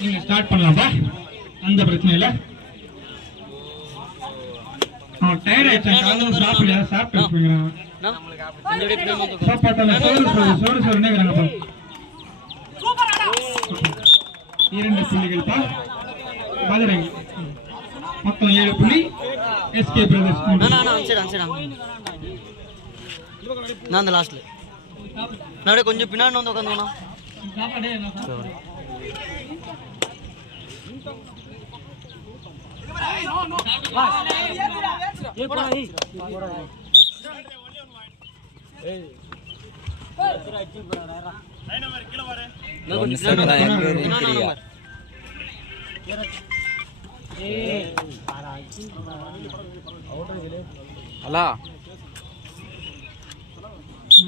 நீங்க ஸ்டார்ட் பண்ணலாம்ப்பா, அந்த பிரச்சனை இல்லை. அவன் டயர்ட் ஆயிடுச்சான், காலையில் சாப்பிட்டு சோறுங்கிறாங்கப்பா. 2 புள்ளிகள்ப்பா மதுரை, மொத்தம் 7 புள்ளி. எஸ்கே பிரதர்ஸ் நான் அந்த லாஸ்ட்ல நான் கொஞ்சம் பின்னாடி வந்து உட்காந்துக்கணும். அலா